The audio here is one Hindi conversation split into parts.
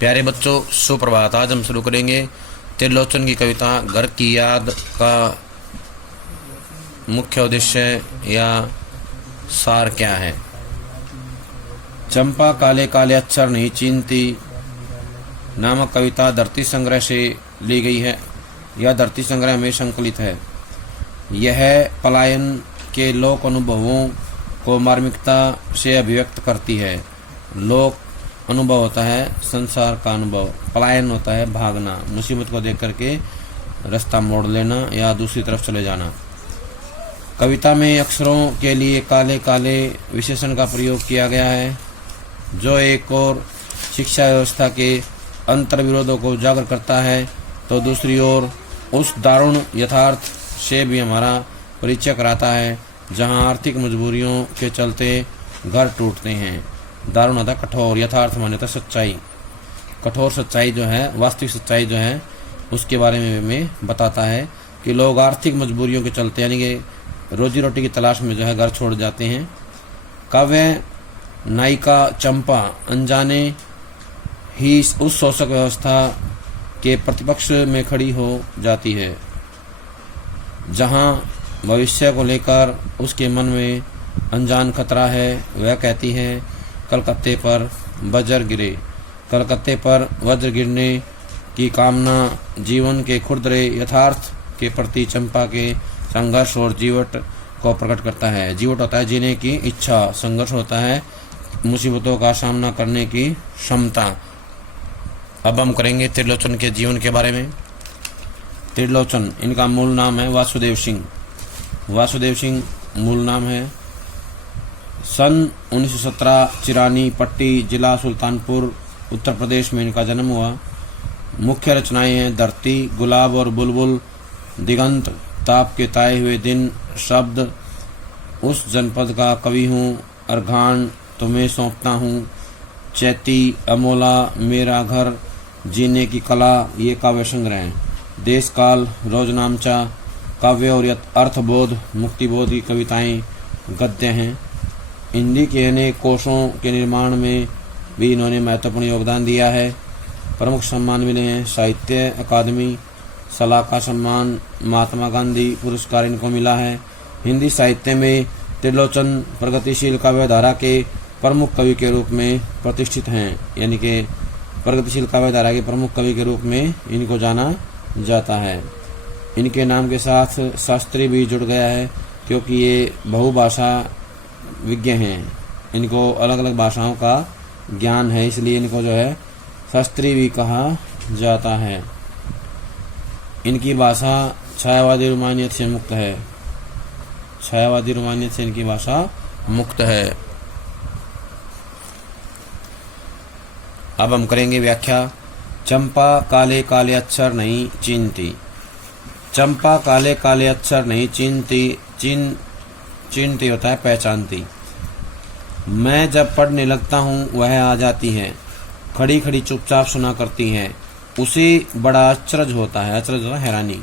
प्यारे बच्चों, सुप्रभात। आज हम शुरू करेंगे त्रिलोचन की कविता घर की याद का मुख्य उद्देश्य या सार क्या है। चंपा काले काले अक्षर नहीं चीनती नामक कविता धरती संग्रह से ली गई है। यह धरती संग्रह में संकलित है। यह पलायन के लोक अनुभवों को मार्मिकता से अभिव्यक्त करती है। लोक अनुभव होता है संसार का अनुभव, पलायन होता है भागना, मुसीबत को देख करके रास्ता मोड़ लेना या दूसरी तरफ चले जाना। कविता में अक्षरों के लिए काले काले विशेषण का प्रयोग किया गया है, जो एक और शिक्षा व्यवस्था के अंतर विरोधों को उजागर करता है, तो दूसरी ओर उस दारुण यथार्थ से भी हमारा परिचय कराता है जहां आर्थिक मजबूरियों के चलते घर टूटते हैं। दारुण होता कठोर, यथार्थ माने तो सच्चाई, कठोर सच्चाई जो है, वास्तविक सच्चाई जो है उसके बारे में बताता है कि लोग आर्थिक मजबूरियों के चलते यानी कि रोजी रोटी की तलाश में जो है घर छोड़ जाते हैं। काव्य नायिका चंपा अनजाने ही उस शोषक व्यवस्था के प्रतिपक्ष में खड़ी हो जाती है जहां भविष्य को लेकर उसके मन में अनजान खतरा है। वह कहती है कलकत्ते पर वज्र गिरे। कलकत्ते पर वज्र गिरने की कामना जीवन के खुरदरे यथार्थ के प्रति चंपा के संघर्ष और जीवट को प्रकट करता है। जीवट होता है जीने की इच्छा, संघर्ष होता है मुसीबतों का सामना करने की क्षमता। अब हम करेंगे त्रिलोचन के जीवन के बारे में। त्रिलोचन इनका मूल नाम है वासुदेव सिंह। वासुदेव सिंह मूल नाम है। सन 1917 चिरानी पट्टी जिला सुल्तानपुर उत्तर प्रदेश में इनका जन्म हुआ। मुख्य रचनाएं हैं धरती, गुलाब और बुलबुल, दिगंत, ताप के ताए हुए दिन, शब्द, उस जनपद का कवि हूँ, अर्घाण, तुम्हें सौंपता हूँ, चैती, अमोला, मेरा घर, जीने की कला, ये काव्य संग्रह हैं। देश काल, रोजनामचा, काव्य और अर्थबोध, मुक्तिबोध की कविताएं गद्य हैं। हिंदी के अनेक कोशों के निर्माण में भी इन्होंने महत्वपूर्ण योगदान दिया है। प्रमुख सम्मान मिले हैं साहित्य अकादमी, सलाका सम्मान, महात्मा गांधी पुरस्कार इनको मिला है। हिंदी साहित्य में त्रिलोचन प्रगतिशील काव्यधारा के प्रमुख कवि के रूप में प्रतिष्ठित हैं, यानी कि प्रगतिशील काव्यधारा के प्रमुख कवि के रूप में इनको जाना जाता है। इनके नाम के साथ शास्त्री भी जुड़ गया है क्योंकि ये बहुभाषा विज्ञ हैं। इनको अलग अलग भाषाओं का ज्ञान है, इसलिए इनको जो है शास्त्री भी कहा जाता है। इनकी भाषा छायावादी रोमानियत से मुक्त है। छायावादी रोमानियत से इनकी भाषा मुक्त है। अब हम करेंगे व्याख्या। चंपा काले काले अक्षर नहीं चीनती। चंपा काले काले अक्षर नहीं चीनती। चीनती होता है पहचानती। मैं जब पढ़ने लगता हूँ वह आ जाती है, खड़ी खड़ी चुपचाप सुना करती है, उसे बड़ा अचरज होता है। अचरज होता है हैरानी।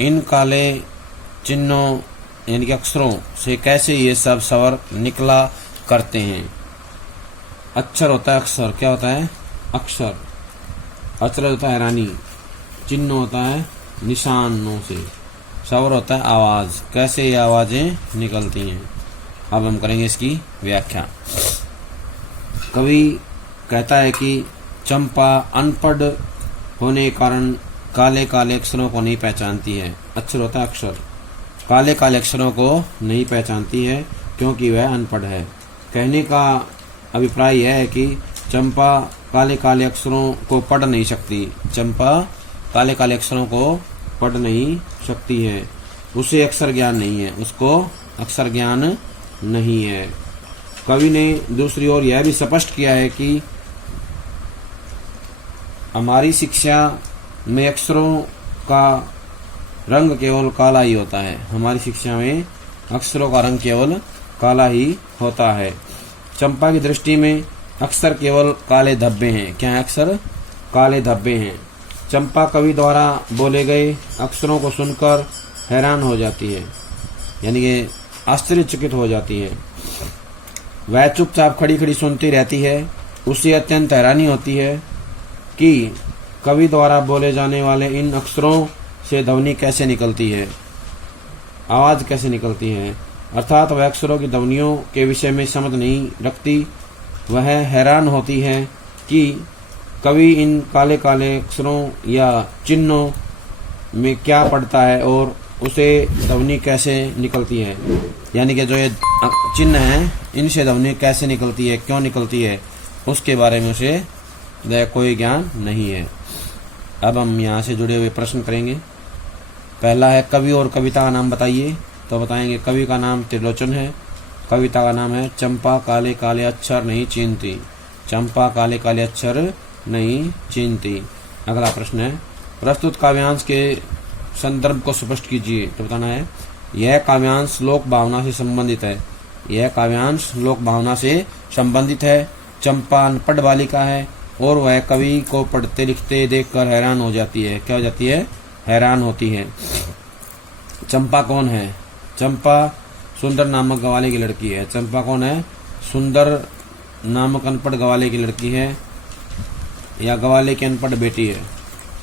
इन काले चिन्हों यानी कि अक्षरों से कैसे ये सब स्वर निकला करते हैं। अक्षर होता है अक्षर, क्या होता है अक्षर। अचरज होता है हैरानी। चिन्ह होता है निशानों से, स्वर होता है आवाज, कैसे ये आवाजें निकलती हैं। अब हम करेंगे इसकी व्याख्या। कवि कहता है कि चंपा अनपढ़ होने के कारण काले काले अक्षरों को नहीं पहचानती है। अक्षर होता है अक्षर, काले काले अक्षरों को नहीं पहचानती है क्योंकि वह अनपढ़ है। कहने का अभिप्राय यह है कि चंपा काले काले अक्षरों को पढ़ नहीं सकती। चंपा काले काले अक्षरों को पढ़ नहीं सकती है। उसे अक्षर ज्ञान नहीं है, उसको अक्षर ज्ञान नहीं है। कवि ने दूसरी ओर यह भी स्पष्ट किया है कि हमारी शिक्षा में अक्षरों का रंग केवल काला ही होता है। हमारी शिक्षा में अक्षरों का रंग केवल काला ही होता है। चंपा की दृष्टि में अक्षर केवल काले धब्बे हैं। क्या है अक्षर? काले धब्बे हैं। चंपा कवि द्वारा बोले गए अक्षरों को सुनकर हैरान हो जाती है, यानी कि आश्चर्यचकित हो जाती है। वह चुपचाप खड़ी खड़ी सुनती रहती है। उसे अत्यंत हैरानी होती है कि कवि द्वारा बोले जाने वाले इन अक्षरों से ध्वनि कैसे निकलती है, आवाज कैसे निकलती है, अर्थात वह अक्षरों की ध्वनियों के विषय में समझ नहीं रखती। वह हैरान होती है कि कवि इन काले काले अक्षरों या चिन्हों में क्या पढ़ता है और उसे ध्वनि कैसे निकलती है, यानी कि जो ये चिन्ह हैं इनसे ध्वनि कैसे निकलती है, क्यों निकलती है, उसके बारे में उसे कोई ज्ञान नहीं है। अब हम यहाँ से जुड़े हुए प्रश्न करेंगे। पहला है कवि और कविता का नाम बताइए। तो बताएंगे कवि का नाम त्रिलोचन है, कविता का नाम है चंपा काले काले अक्षर नहीं चीनती। चंपा काले काले अक्षर नहीं चीनती। अगला प्रश्न है प्रस्तुत काव्यांश के संदर्भ को स्पष्ट कीजिए। तो बताना है यह काव्यांश लोक भावना से संबंधित है। यह काव्यांश लोक भावना से संबंधित है। चंपा अनपढ़ बालिका है और वह कवि को पढ़ते लिखते देखकर हैरान हो जाती है। क्या हो जाती है? हैरान होती है। चंपा कौन है? चंपा सुंदर नामक गवाले की लड़की है। चंपा कौन है? सुंदर नामक अनपढ़ गवाले की लड़की है या गवाले की अनपढ़ बेटी है।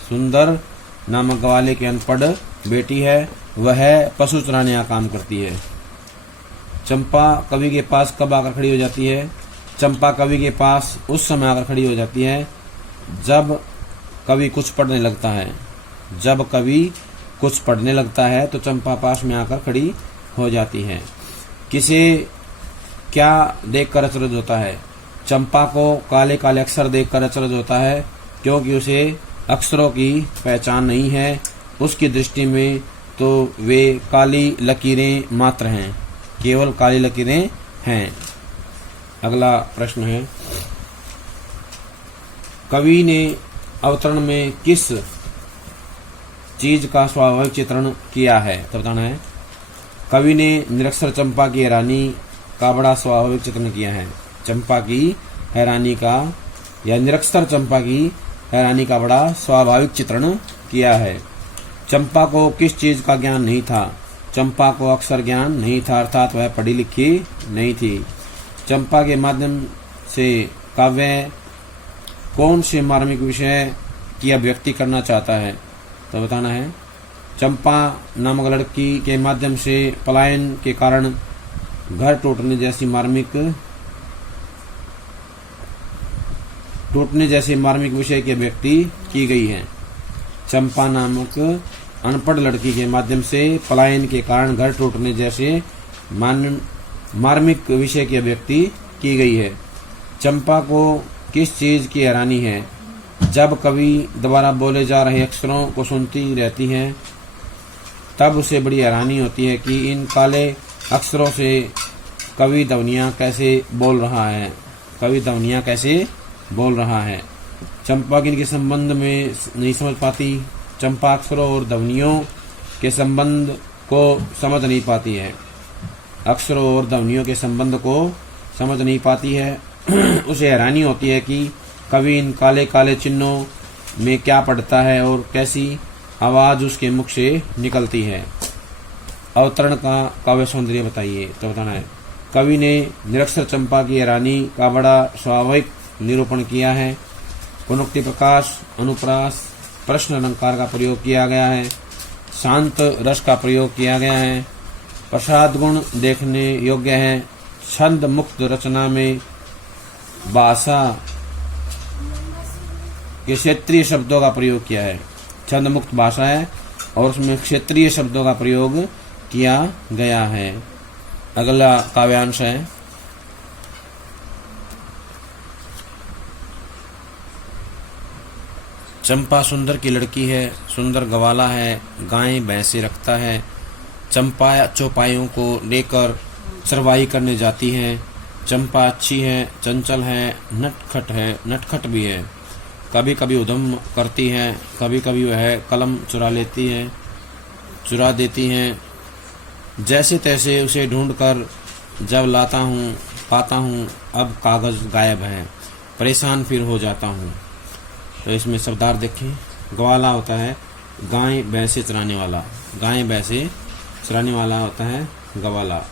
सुंदर नामक गवाले की अनपढ़ बेटी है। वह पशु चराने का काम करती है। चंपा कवि के पास कब आकर खड़ी हो जाती है? चंपा कवि के पास उस समय आकर खड़ी हो जाती है जब कवि कुछ पढ़ने लगता है। जब कवि कुछ पढ़ने लगता है तो चंपा पास में आकर खड़ी हो जाती है। किसे क्या देखकर अचरज होता है? चंपा को काले काले अक्षर देखकर अचरज होता है क्योंकि उसे अक्षरों की पहचान नहीं है। उसकी दृष्टि में तो वे काली लकीरें मात्र हैं, केवल काली लकीरें हैं। अगला प्रश्न है कवि ने अवतरण में किस चीज का स्वाभाविक चित्रण किया है? तो बताना है कवि ने निरक्षर चंपा की हैरानी का बड़ा स्वाभाविक चित्रण किया है। चंपा की हैरानी का या निरक्षर चंपा की हैरानी का बड़ा स्वाभाविक चित्रण किया है। चंपा को किस चीज का ज्ञान नहीं था? चंपा को अक्षर ज्ञान नहीं था, अर्थात वह पढ़ी लिखी नहीं थी। चंपा के माध्यम से काव्य कौन से मार्मिक विषय की अभिव्यक्ति करना चाहता है? तो बताना है चंपा नामक लड़की के माध्यम से पलायन के कारण घर टूटने जैसी मार्मिक विषय की अभिव्यक्ति की गई है। चंपा नामक अनपढ़ लड़की के माध्यम से पलायन के कारण घर टूटने जैसे मार्मिक विषय की अभिव्यक्ति की गई है। चंपा को किस चीज की हैरानी है? जब कवि द्वारा बोले जा रहे अक्षरों को सुनती रहती है तब उसे बड़ी हैरानी होती है कि इन काले अक्षरों से कवि ध्वनियाँ कैसे बोल रहा है। कवि ध्वनियाँ कैसे बोल रहा है। चंपा इनके संबंध में नहीं समझ पाती। चंपा अक्षरों और ध्वनियों के संबंध को समझ नहीं पाती है। अक्षरों और ध्वनियों के संबंध को समझ नहीं पाती है। उसे हैरानी होती है कि कवि इन काले काले चिन्हों में क्या पढ़ता है और कैसी आवाज उसके मुख से निकलती है। अवतरण का काव्य सौंदर्य बताइए। तो बताना है कवि ने निरक्षर चंपा की हैरानी का बड़ा स्वाभाविक निरूपण किया है। पुनोक्ति प्रकाश, अनुप्रास, प्रश्न अलंकार का प्रयोग किया गया है। शांत रस का प्रयोग किया गया है। प्रसाद गुण देखने योग्य है। छंद मुक्त रचना में भाषा के क्षेत्रीय शब्दों का प्रयोग किया है। छंद मुक्त भाषा है और उसमें क्षेत्रीय शब्दों का प्रयोग किया गया है। अगला काव्यांश है चंपा सुंदर की लड़की है, सुंदर गवाला है, गायें भैंसे रखता है। चंपा चौपाइयों को लेकर चरवाई करने जाती है। चंपा अच्छी है, चंचल है, नटखट भी है। कभी कभी उद्यम करती है, कभी कभी वह कलम चुरा देती है। जैसे तैसे उसे ढूंढकर जब लाता हूँ पाता हूँ अब कागज गायब है, परेशान फिर हो जाता हूँ। तो इसमें शब्दार्थ देखें। ग्वाला होता है गाय भैंसे चराने वाला, गाय भैंसे चराने वाला होता है गवाला।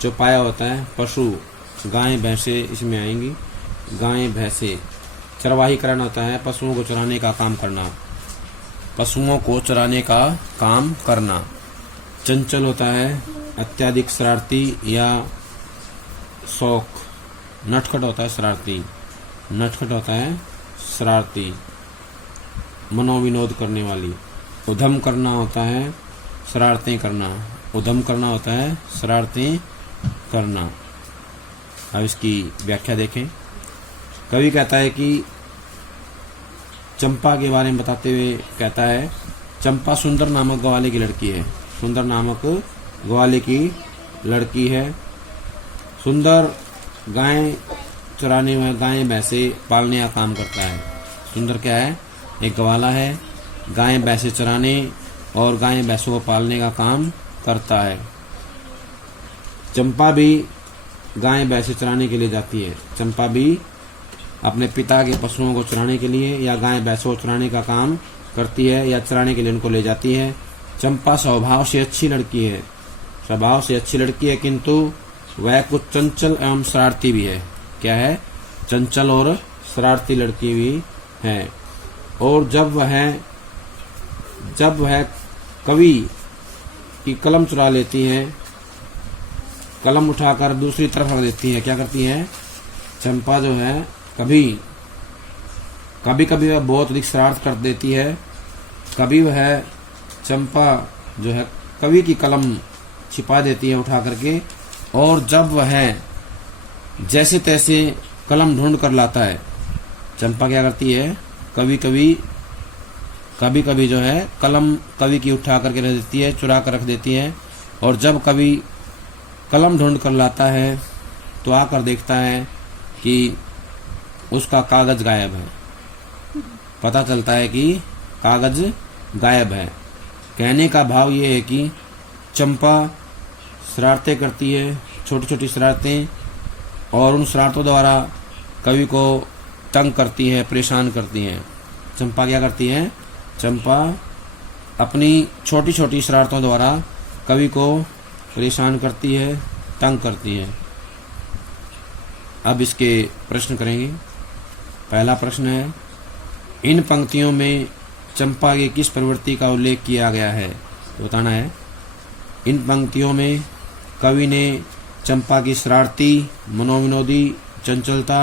चौपाया होता है पशु, गाय भैंसे इसमें आएंगी, गाय भैंसे। चरवाहीकरण होता है पशुओं को चराने का काम करना, पशुओं को चराने का काम करना। चंचल होता है अत्यधिक शरारती या शौक। नटखट होता है शरारती, नटखट होता है शरारती, मनोविनोद करने वाली। उधम करना होता है शरारतें करना, उधम करना होता है शरारतें करना। अब इसकी व्याख्या देखें। कवि कहता है कि चंपा के बारे में बताते हुए कहता है, चंपा सुंदर नामक ग्वाले की लड़की है। सुंदर नामक ग्वाले की लड़की है। सुंदर गाय चराने में, गाय भैंसे पालने का काम करता है। सुंदर क्या है? एक ग्वाला है, गाय भैंसे चराने और गाय भैंसों को पालने का काम करता है। चंपा भी गाय भैंसे चराने के लिए जाती है। चंपा भी अपने पिता के पशुओं को चराने के लिए या गाय भैंसों को चराने का काम करती है या चराने के लिए उनको ले जाती है। चंपा स्वभाव से अच्छी लड़की है, स्वभाव से अच्छी लड़की है, किंतु वह कुछ चंचल एवं शरारती भी है। क्या है? चंचल और शरारती लड़की भी है। और जब वह कवि की कलम चुरा लेती है, कलम उठाकर दूसरी तरफ रख देती है। क्या करती है? चंपा जो है कभी कभी वह बहुत अधिक शरारत कर देती है। कभी वह चंपा जो है कवि की कलम छिपा देती है उठा करके, और जब वह जैसे तैसे कलम ढूंढ कर लाता है, चंपा क्या करती है? कभी कभी जो है कलम कवि की उठा करके रख देती है, चुरा कर रख देती है। और जब कवि कलम ढूंढ कर लाता है तो आकर देखता है कि उसका कागज गायब है। पता चलता है कि कागज गायब है। कहने का भाव ये है कि चंपा शरारतें करती है, छोटी छोटी शरारतें, और उन शरारतों द्वारा कवि को तंग करती है, परेशान करती है। चंपा क्या करती है? चंपा अपनी छोटी छोटी शरारतों द्वारा कवि को परेशान करती है, तंग करती है। अब इसके प्रश्न करेंगे। पहला प्रश्न है, इन पंक्तियों में चंपा की किस प्रवृत्ति का उल्लेख किया गया है? तो बताना है। इन पंक्तियों में कवि ने चंपा की शरारती, मनोविनोदी, चंचलता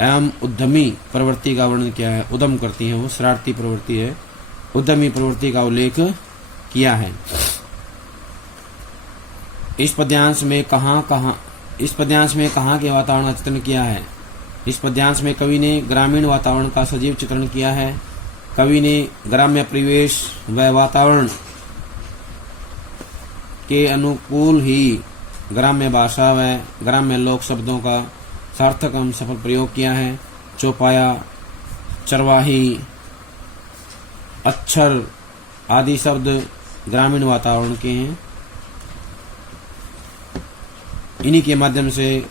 एवं उद्यमी प्रवृत्ति का वर्णन किया है। उद्यम करती है, वो शरारती प्रवृत्ति है, उद्यमी प्रवृत्ति का उल्लेख किया है। इस पद्यांश में कहाँ के वातावरण का चित्रण किया है? इस पद्यांश में कवि ने ग्रामीण वातावरण का सजीव चित्रण किया है। कवि ने ग्राम्य परिवेश व वातावरण के अनुकूल ही ग्राम्य भाषा व ग्राम्य लोक शब्दों का सार्थक एवं सफल प्रयोग किया है। चौपाया, चरवाही, अक्षर आदि शब्द ग्रामीण वातावरण के हैं। इन्हीं के माध्यम से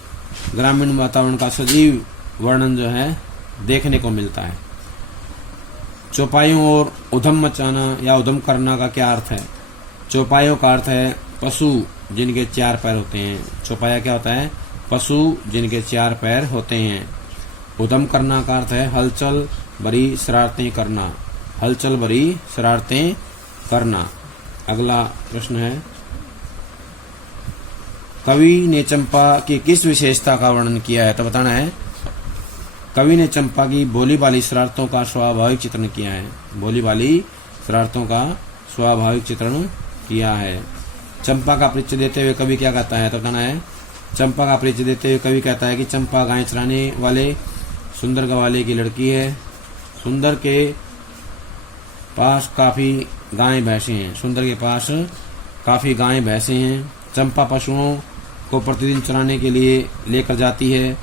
ग्रामीण वातावरण का सजीव वर्णन जो है देखने को मिलता है। चौपाइयों और उधम मचाना या उधम करना का क्या अर्थ है? चौपाइयों का अर्थ है पशु जिनके 4 पैर होते हैं। चौपाया क्या होता है? पशु जिनके 4 पैर होते हैं। उधम करना का अर्थ है हलचल भरी शरारतें करना, हलचल भरी शरारतें करना। अगला प्रश्न है, कवि ने चंपा की किस विशेषता का वर्णन किया है? तो बताना है। कवि ने चंपा की भोली भाली शरारतों का स्वाभाविक चित्रण किया है। भोली भाली शरारतों का स्वाभाविक चित्रण किया है। चंपा का परिचय देते हुए कवि क्या कहता है? तो कहना है, चंपा का परिचय देते हुए कवि कहता है कि चंपा गाय चराने वाले सुंदर ग्वाले की लड़की है। सुंदर के पास काफी गाय भैंसे हैं। सुंदर के पास काफी गाय भैंसे हैं। चंपा पशुओं को प्रतिदिन चराने के लिए लेकर जाती है।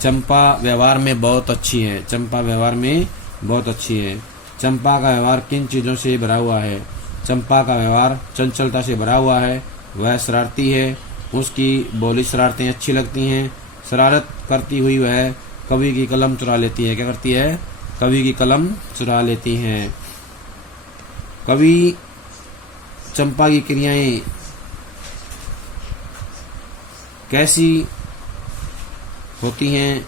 चंपा व्यवहार में बहुत अच्छी है। चंपा व्यवहार में बहुत अच्छी है। चंपा का व्यवहार किन चीजों से भरा हुआ है? चंपा का व्यवहार चंचलता से भरा हुआ है। वह शरारती है, उसकी बोली शरारतें अच्छी लगती हैं। शरारत करती हुई वह कवि की कलम चुरा लेती है। क्या करती है? कवि की कलम चुरा लेती है। कवि चंपा की क्रियाएं कैसी होती हैं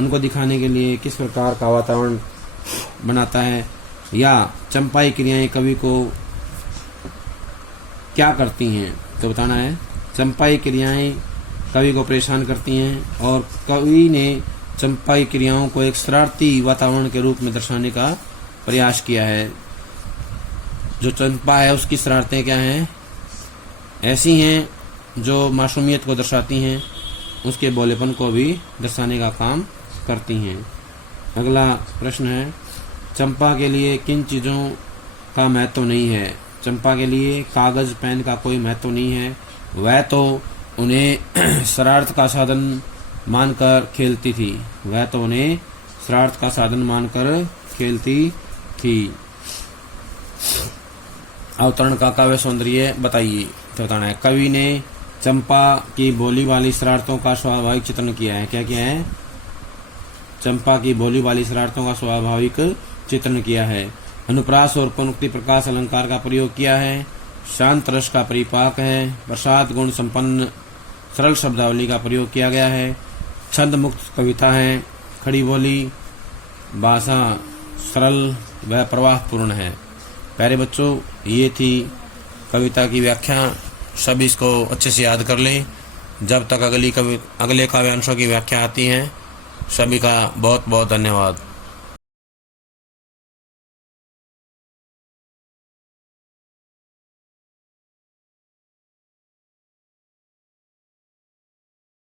उनको दिखाने के लिए किस प्रकार का वातावरण बनाता है, या चंपाई क्रियाएं कवि को क्या करती हैं, तो बताना है चंपाई क्रियाएं कवि को परेशान करती हैं और कवि ने चंपाई क्रियाओं को एक शरारती वातावरण के रूप में दर्शाने का प्रयास किया है। जो चंपा है उसकी शरारतें क्या हैं, ऐसी हैं जो मासूमियत को दर्शाती हैं, उसके भोलेपन को भी दर्शाने का काम करती हैं। अगला प्रश्न है, चंपा के लिए किन चीज़ों का महत्व नहीं है। चंपा के लिए कागज पेन का कोई महत्व नहीं है, वह तो उन्हें शरारत का साधन मानकर खेलती थी, वह तो उन्हें शरारत का साधन मानकर खेलती थी। अवतरण का काव्य सौंदर्य बताइए, तो बताना है कवि ने चंपा की भोली वाली शरारतों का स्वाभाविक चित्रण किया है। क्या किया है, चंपा की भोली वाली शरारतों का स्वाभाविक चित्रण किया है। अनुप्रास और पुनरुक्ति प्रकाश अलंकार का प्रयोग किया है। शांत रस का परिपाक है। प्रसाद गुण संपन्न सरल शब्दावली का प्रयोग किया गया है। छंद मुक्त कविता है। खड़ी बोली, भाषा सरल व प्रवाहपूर्ण है। प्यारे बच्चों, ये थी कविता की व्याख्या। सब इसको अच्छे से याद कर लें। जब तक अगले काव्यांशों की व्याख्या आती है, सभी का बहुत बहुत धन्यवाद।